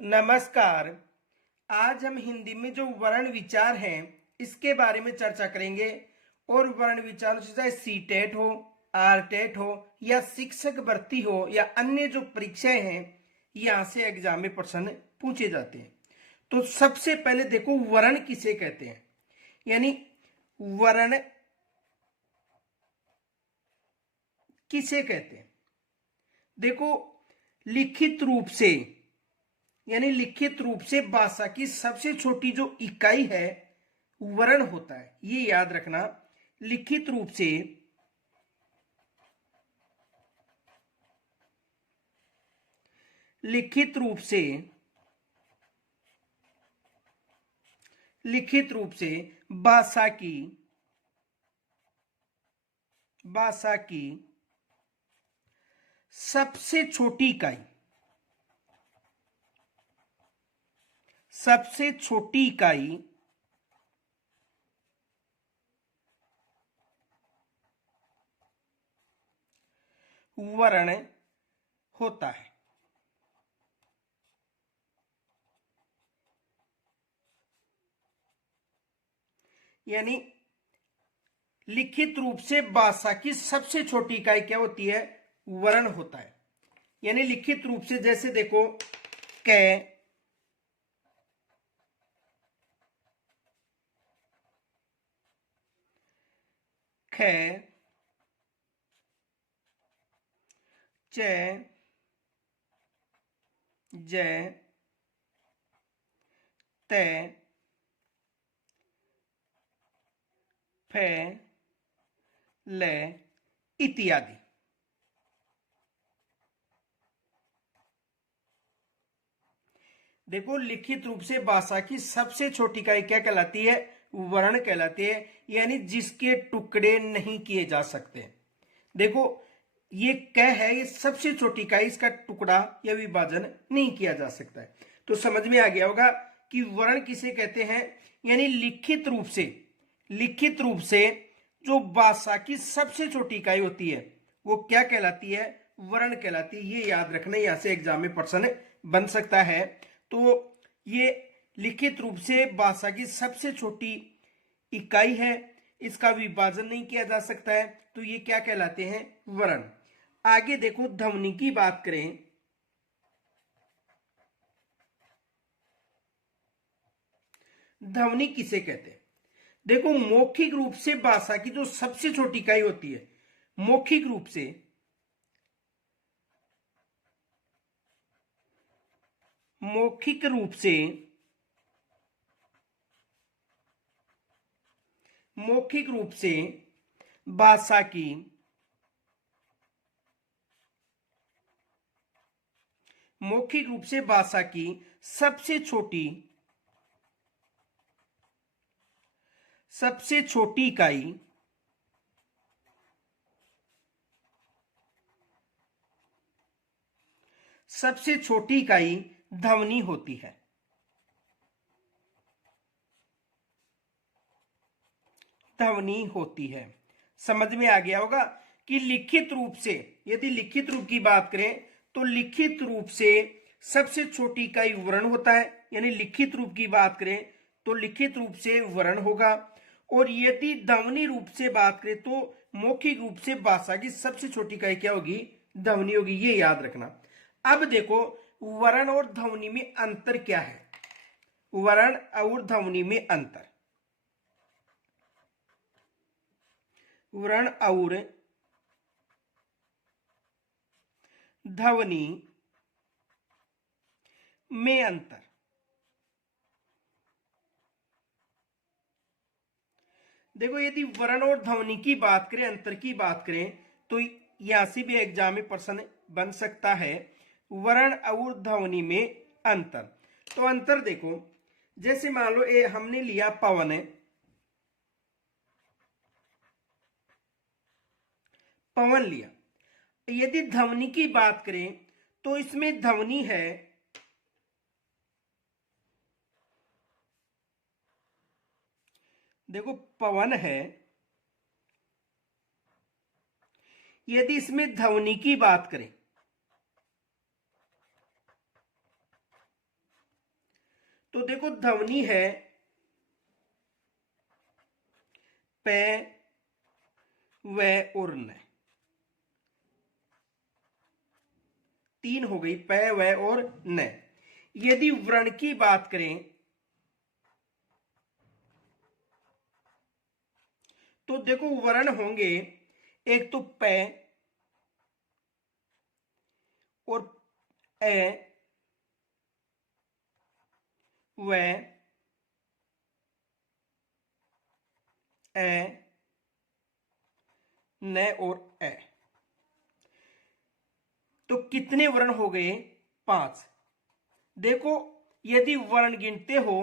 नमस्कार। आज हम हिंदी में जो वर्ण विचार हैं इसके बारे में चर्चा करेंगे। और वर्ण विचार से चाहे सी टेट हो, आर टेट हो या शिक्षक भर्ती हो या अन्य जो परीक्षाएं हैं, यहाँ से एग्जाम में प्रश्न पूछे जाते हैं। तो सबसे पहले देखो वर्ण किसे कहते हैं, यानी वर्ण किसे कहते हैं। देखो, लिखित रूप से यानी लिखित रूप से भाषा की सबसे छोटी जो इकाई है वर्ण होता है, ये याद रखना। लिखित रूप से लिखित रूप से लिखित रूप से भाषा की सबसे छोटी इकाई वर्ण होता है। यानी लिखित रूप से भाषा की सबसे छोटी इकाई क्या होती है? वर्ण होता है। यानी लिखित रूप से जैसे देखो क, ख, च, ज, त, फ, ल इत्यादि। देखो, लिखित रूप से भाषा की सबसे छोटी इकाई क्या कहलाती है? वर्ण कहलाती है, यानी जिसके टुकड़े नहीं किए जा सकते। देखो, ये क है, ये सबसे छोटी इकाई, इसका टुकड़ा या विभाजन नहीं किया जा सकता है। तो समझ में आ गया होगा कि वर्ण किसे कहते हैं। यानी लिखित रूप से जो भाषा की सबसे छोटी इकाई होती है वो क्या कहलाती है? वर्ण कहलाती है। ये याद रखना, यहां से एग्जाम में प्रश्न बन सकता है। तो ये लिखित रूप से भाषा की सबसे छोटी इकाई है, इसका विभाजन नहीं किया जा सकता है, तो ये क्या कहलाते हैं? वर्ण। आगे देखो, ध्वनि की बात करें। ध्वनि किसे कहते हैं? देखो, मौखिक रूप से भाषा की जो सबसे छोटी इकाई होती है, मौखिक रूप से मौखिक रूप से मौखिक रूप से भाषा की मौखिक रूप से भाषा की सबसे छोटी इकाई ध्वनि होती है। ध्वनि होती है। समझ में आ गया होगा कि लिखित रूप से, यदि लिखित रूप की बात करें तो लिखित रूप से सबसे छोटी इकाई वर्ण होता है। यानी लिखित रूप की बात करें तो लिखित रूप से वर्ण होगा। और यदि ध्वनि रूप से बात करें तो मौखिक रूप से भाषा की सबसे छोटी इकाई क्या होगी? ध्वनि होगी। ये याद रखना। अब देखो, वर्ण और ध्वनि में अंतर क्या है? वर्ण और ध्वनि में अंतर। वर्ण और ध्वनि में अंतर। देखो, यदि वर्ण और ध्वनि की बात करें, अंतर की बात करें, तो यहां से भी एग्जाम में प्रश्न बन सकता है। वर्ण और ध्वनि में अंतर। तो अंतर देखो, जैसे मान लो हमने लिया पवन है, पवन लिया। यदि ध्वनि की बात करें तो इसमें ध्वनि है, देखो पवन है। यदि इसमें ध्वनि की बात करें तो देखो ध्वनि है प, व और न, तीन हो गई, प व और न। यदि व्रण की बात करें तो देखो वर्ण होंगे, एक तो प और ए, व, ए, न और ए। तो कितने वर्ण हो गए? 5। देखो यदि वर्ण गिनते हो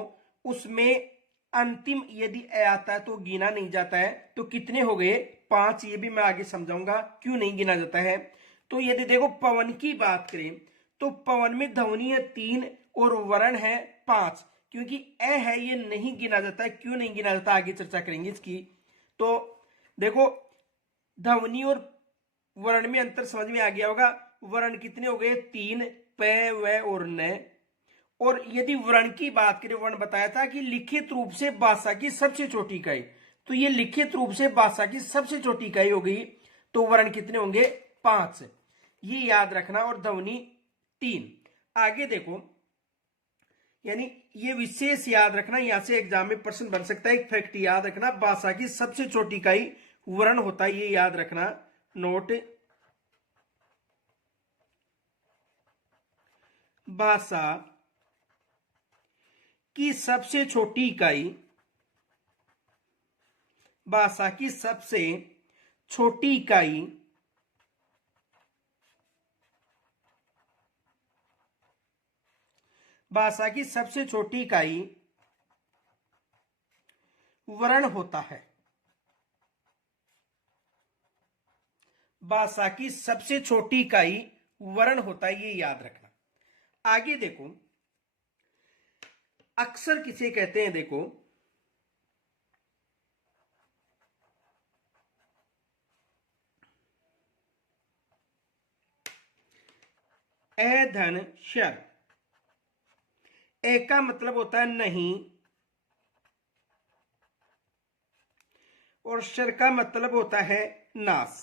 उसमें अंतिम यदि ए आता है तो गिना नहीं जाता है। तो कितने हो गए? 5। ये भी मैं आगे समझाऊंगा क्यों नहीं गिना जाता है। तो यदि देखो पवन की बात करें तो पवन में ध्वनि है 3 और वर्ण है 5। क्योंकि ए है ये नहीं गिना जाता है। क्यों नहीं गिना जाता आगे चर्चा करेंगे इसकी। तो देखो ध्वनि और वर्ण में अंतर समझ में आ गया होगा। वर्ण कितने हो गए? 3, प, व और न। और यदि वर्ण की बात करें, वर्ण बताया था कि लिखित रूप से भाषा की सबसे छोटी इकाई, तो ये लिखित रूप से भाषा की सबसे छोटी इकाई हो गई। तो वर्ण कितने होंगे? 5, ये याद रखना। और ध्वनि 3। आगे देखो, यानी ये विशेष याद रखना, यहां से एग्जाम में प्रश्न बन सकता है। एक फैक्ट याद रखना, भाषा की सबसे छोटी इकाई वर्ण होता है, ये याद रखना। नोट, भाषा की सबसे छोटी इकाई, भाषा की सबसे छोटी इकाई भाषा की सबसे छोटी इकाई वर्ण होता है। भाषा की सबसे छोटी इकाई वर्ण होता है, ये याद रखना। आगे देखो, अक्षर किसे कहते हैं? देखो ए धन शर, ए का मतलब होता है नहीं और शर का मतलब होता है नाश,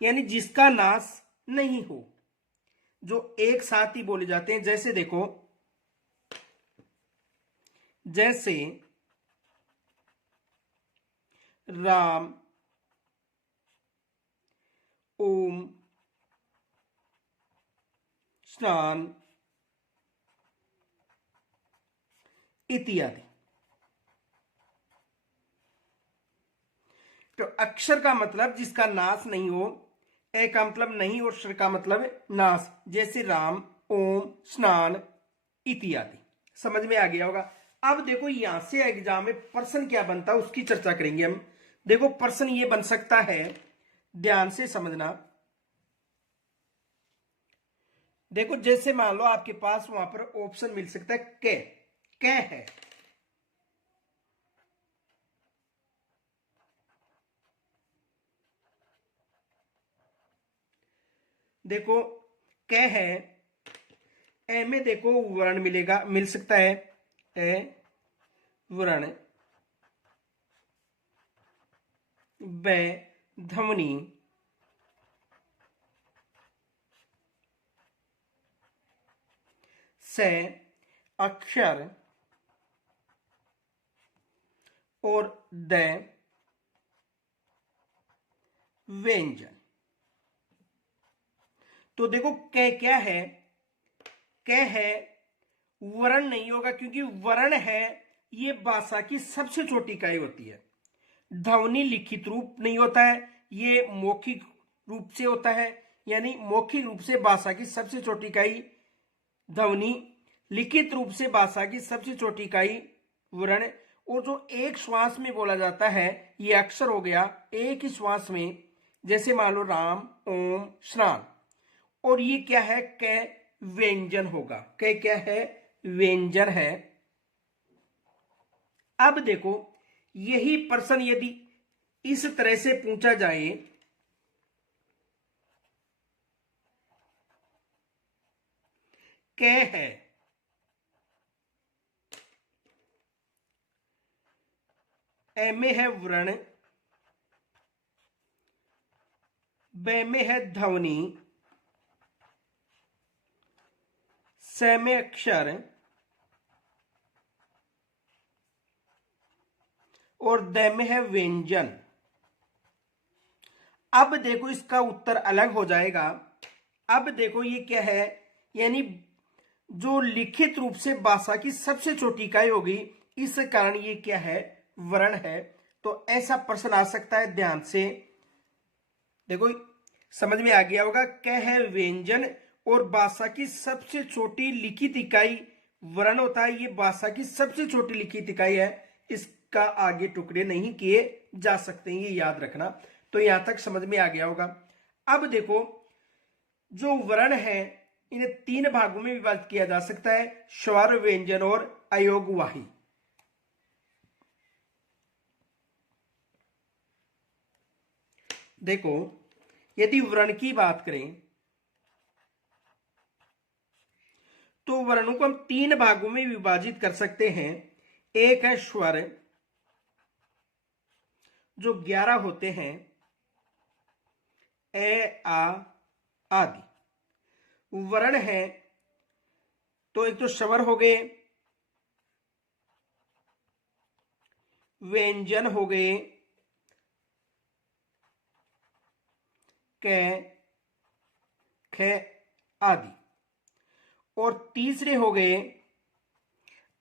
यानी जिसका नाश नहीं हो, जो एक साथ ही बोले जाते हैं। जैसे देखो, जैसे राम, ओम, स्नान इत्यादि। तो अक्षर का मतलब जिसका नाश नहीं हो, ए का मतलब नहीं और शर का मतलब नाश, जैसे राम, ओम, स्नान इत्यादि। समझ में आ गया होगा। अब देखो यहां से एग्जाम में प्रश्न क्या बनता है उसकी चर्चा करेंगे हम। देखो प्रश्न ये बन सकता है, ध्यान से समझना। देखो जैसे मान लो आपके पास वहां पर ऑप्शन मिल सकता है कै है। देखो कै है, ए में देखो वर्ण मिलेगा, मिल सकता है ए वर्ण, ब ध्वनि, से अक्षर और द व्यंजन। तो देखो कै क्या है? कै है, वर्ण नहीं होगा क्योंकि वर्ण है ये भाषा की सबसे छोटी इकाई होती है। ध्वनि लिखित रूप नहीं होता है, ये मौखिक रूप से होता है। यानी मौखिक रूप से भाषा की सबसे छोटी इकाई ध्वनि, लिखित रूप से भाषा की सबसे छोटी इकाई वर्ण। और जो एक श्वास में बोला जाता है ये अक्षर हो गया, एक ही श्वास में। जैसे मान लो राम, ओम, स्नान। और ये क्या है? कै व्यंजन होगा। कै क्या है? व्यंजन है। अब देखो यही प्रश्न यदि इस तरह से पूछा जाए, कै है ए में है व्रण, ब में है ध्वनि, स में अक्षर और द में है व्यंजन। अब देखो इसका उत्तर अलग हो जाएगा। अब देखो ये क्या है, यानी जो लिखित रूप से भाषा की सबसे छोटी इकाई होगी, इस कारण ये क्या है, वर्ण है। तो ऐसा प्रश्न आ सकता है, ध्यान से देखो, समझ में आ गया होगा। क्या है, व्यंजन और भाषा की सबसे छोटी लिखित इकाई वर्ण होता है। ये भाषा की सबसे छोटी लिखित इकाई है, इसका आगे टुकड़े नहीं किए जा सकते, ये याद रखना। तो यहां तक समझ में आ गया होगा। अब देखो, जो वर्ण है इन्हें 3 भागों में विभाजित किया जा सकता है, स्वर, व्यंजन और अयोगवाही। देखो, यदि वर्ण की बात करें तो वर्णों को हम 3 भागों में विभाजित कर सकते हैं। एक है स्वर, जो 11 होते हैं, ए, आ आदि। वर्ण है तो एक तो स्वर हो गए, व्यंजन हो गए, क, ख आदि, और तीसरे हो गए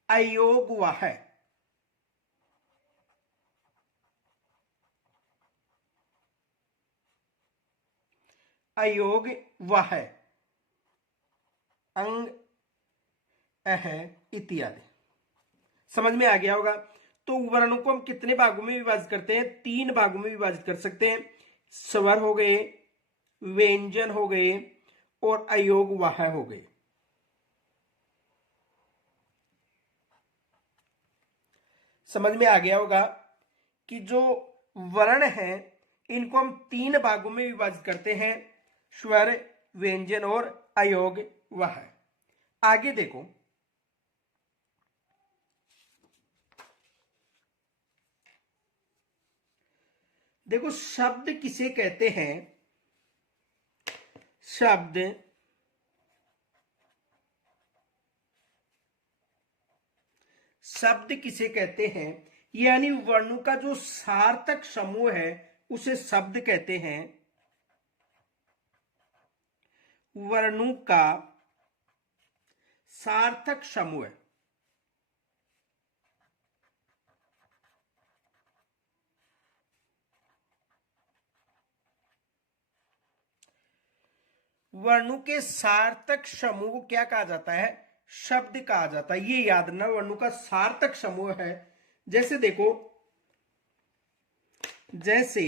अयोगवाह। अयोगवाह, अंग, अह इत्यादि। समझ में आ गया होगा। तो वर्णों को हम कितने भागों में विभाजित करते हैं, 3 भागों में विभाजित कर सकते हैं। स्वर हो गए, व्यंजन हो गए और अयोगवाह हो गए। समझ में आ गया होगा कि जो वर्ण है इनको हम 3 भागों में विभाजित करते हैं, स्वर, व्यंजन और अयोगवाह। आगे देखो, देखो शब्द किसे कहते हैं। शब्द शब्द किसे कहते हैं, यानी वर्णों का जो सार्थक समूह है उसे शब्द कहते हैं। वर्णों का सार्थक समूह, वर्णों के सार्थक समूह को क्या कहा जाता है, शब्द कहा जाता है। ये याद रखना, वर्णों का सार्थक समूह है। जैसे देखो, जैसे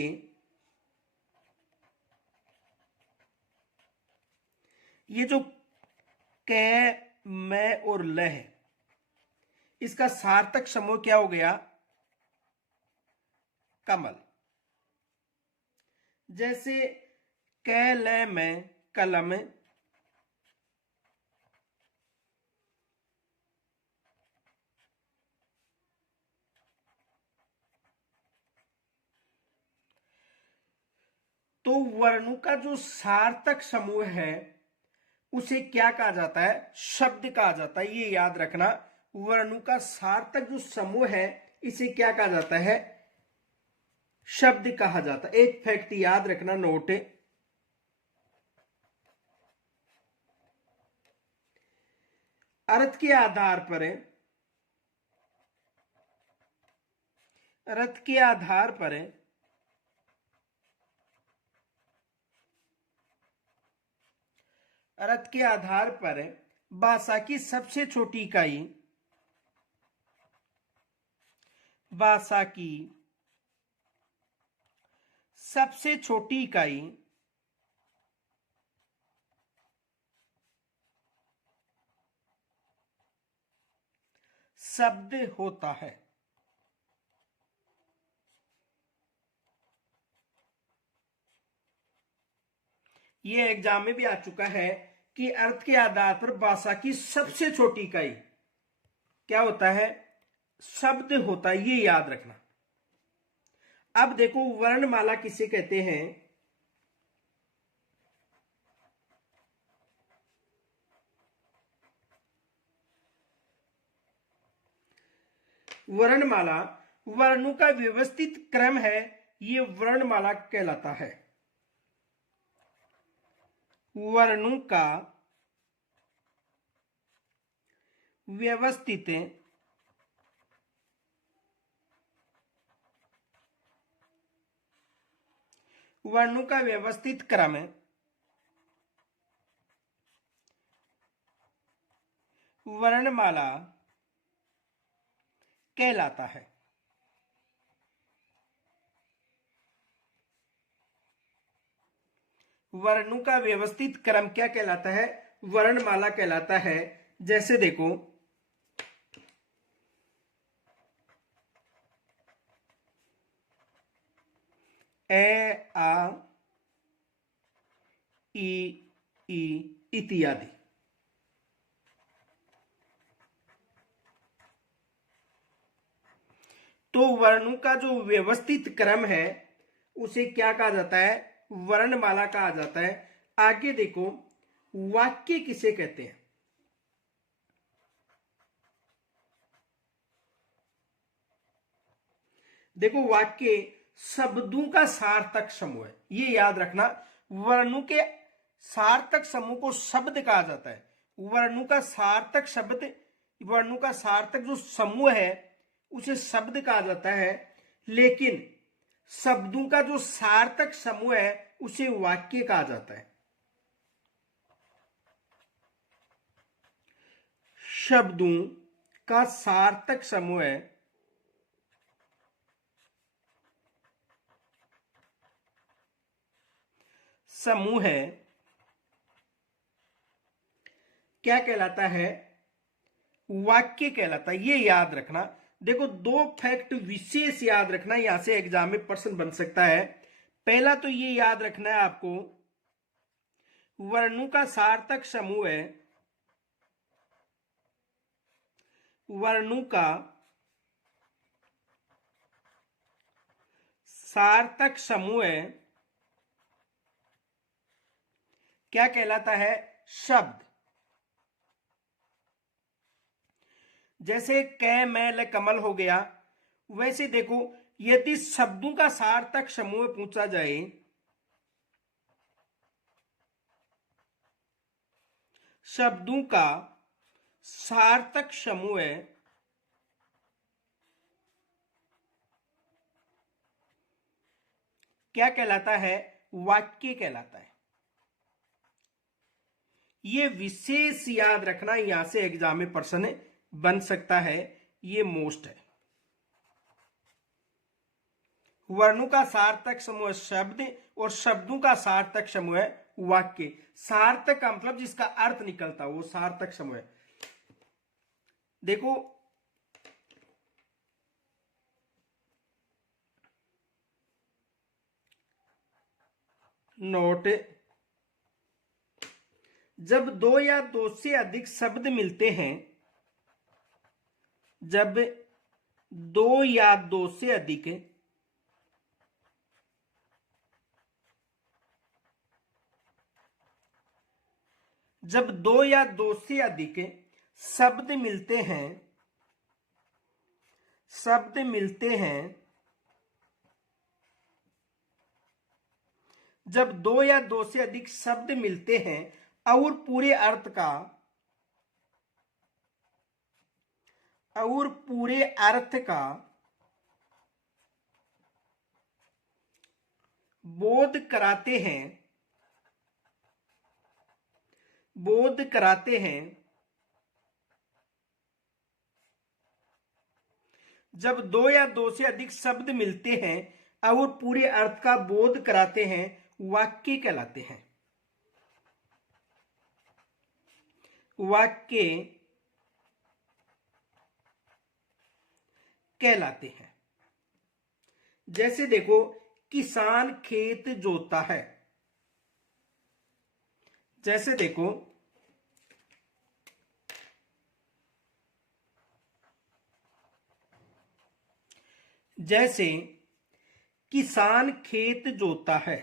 ये जो क, मैं और ल है, इसका सार्थक समूह क्या हो गया, कमल। जैसे क, ल, में कलम, तो वर्णों का जो सार्थक समूह है उसे क्या कहा जाता है, शब्द कहा जाता है। ये याद रखना, वर्णों का सार्थक जो समूह है इसे क्या कहा जाता है, शब्द कहा जाता है। एक फैक्ट याद रखना, नोट, अर्थ के आधार पर, अर्थ के आधार पर अर्थ के आधार पर भाषा की सबसे छोटी इकाई, भाषा की सबसे छोटी इकाई शब्द होता है। ये एग्जाम में भी आ चुका है कि अर्थ के आधार पर भाषा की सबसे छोटी इकाई क्या होता है, शब्द होता है। ये याद रखना। अब देखो वर्णमाला किसे कहते हैं? वर्णमाला वर्णों का व्यवस्थित क्रम है, ये वर्णमाला कहलाता है। वर्णों का व्यवस्थित वर्णों का व्यवस्थित क्रम वर्णमाला कहलाता है। वर्णों का व्यवस्थित क्रम क्या कहलाता है? वर्णमाला कहलाता है। जैसे देखो ए आ ई इत्यादि। तो वर्णों का जो व्यवस्थित क्रम है उसे क्या कहा जाता है? वर्णमाला कहा जाता है। आगे देखो वाक्य किसे कहते हैं? देखो वाक्य शब्दों का सार्थक समूह है, ये याद रखना। वर्णों के सार्थक समूह को शब्द कहा जाता है। वर्णों का सार्थक शब्द, वर्णों का सार्थक जो समूह है उसे शब्द कहा जाता है, लेकिन शब्दों का जो सार्थक समूह है उसे वाक्य कहा जाता है। शब्दों का सार्थक समूह है क्या कहलाता है? वाक्य कहलाता है। ये याद रखना। देखो दो फैक्ट विशेष याद रखना, यहां से एग्जाम में प्रश्न बन सकता है। पहला तो ये याद रखना है आपको, वर्णों का सार्थक समूह है, वर्णों का सार्थक समूह है क्या कहलाता है? शब्द। जैसे कै मैल कमल हो गया, वैसे देखो यदि शब्दों का सार्थक समूह पूछा जाए, शब्दों का सार्थक समूह क्या कहलाता है? वाक्य कहलाता है। ये विशेष याद रखना, यहां से एग्जाम में प्रश्न बन सकता है, ये मोस्ट है। वर्णों का सार्थक समूह शब्द और शब्दों का सार्थक समूह है वाक्य। सार्थक का मतलब जिसका अर्थ निकलता वो सार्थक समूह है। देखो नोट, जब दो या दो से अधिक शब्द मिलते हैं, जब दो या दो से अधिक जब दो या दो से अधिक शब्द मिलते हैं, शब्द मिलते हैं, जब दो या दो से अधिक शब्द मिलते हैं और पूरे अर्थ का, और पूरे अर्थ का बोध कराते हैं, बोध कराते हैं, जब दो या दो से अधिक शब्द मिलते हैं और पूरे अर्थ का बोध कराते हैं, वाक्य कहलाते हैं। वाक्य कहलाते हैं। जैसे देखो किसान खेत जोतता है, जैसे देखो जैसे किसान खेत जोतता है।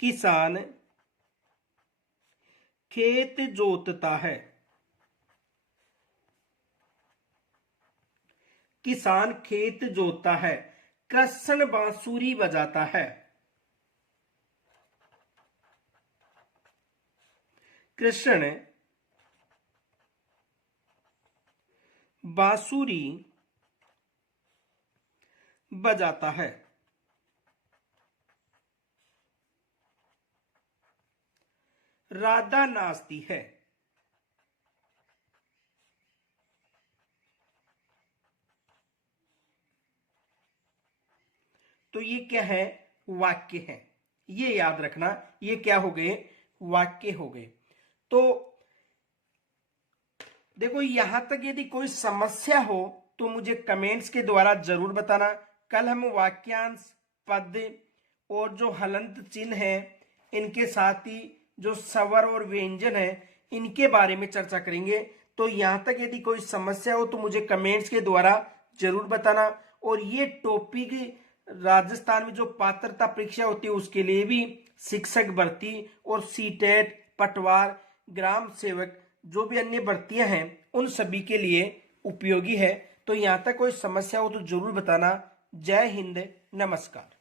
किसान खेत जोतता है। किसान खेत जोतता है। कृष्ण बांसुरी बजाता है। कृष्ण बांसुरी बजाता है। राधा नाचती है। तो ये क्या है? वाक्य है। ये याद रखना, ये क्या हो गए? वाक्य हो गए। तो देखो, यहां तक यदि कोई समस्या हो तो मुझे कमेंट्स के द्वारा जरूर बताना। कल हम वाक्यांश, पद और जो हलंत चिन्ह है, इनके साथ ही जो स्वर और व्यंजन है, इनके बारे में चर्चा करेंगे। तो यहां तक यदि कोई समस्या हो तो मुझे कमेंट्स के द्वारा जरूर बताना। और ये टॉपिक राजस्थान में जो पात्रता परीक्षा होती है उसके लिए भी, शिक्षक भर्ती और सीटेट, पटवार, ग्राम सेवक, जो भी अन्य भर्तियां हैं, उन सभी के लिए उपयोगी है। तो यहां तक कोई समस्या हो तो जरूर बताना। जय हिंद, नमस्कार।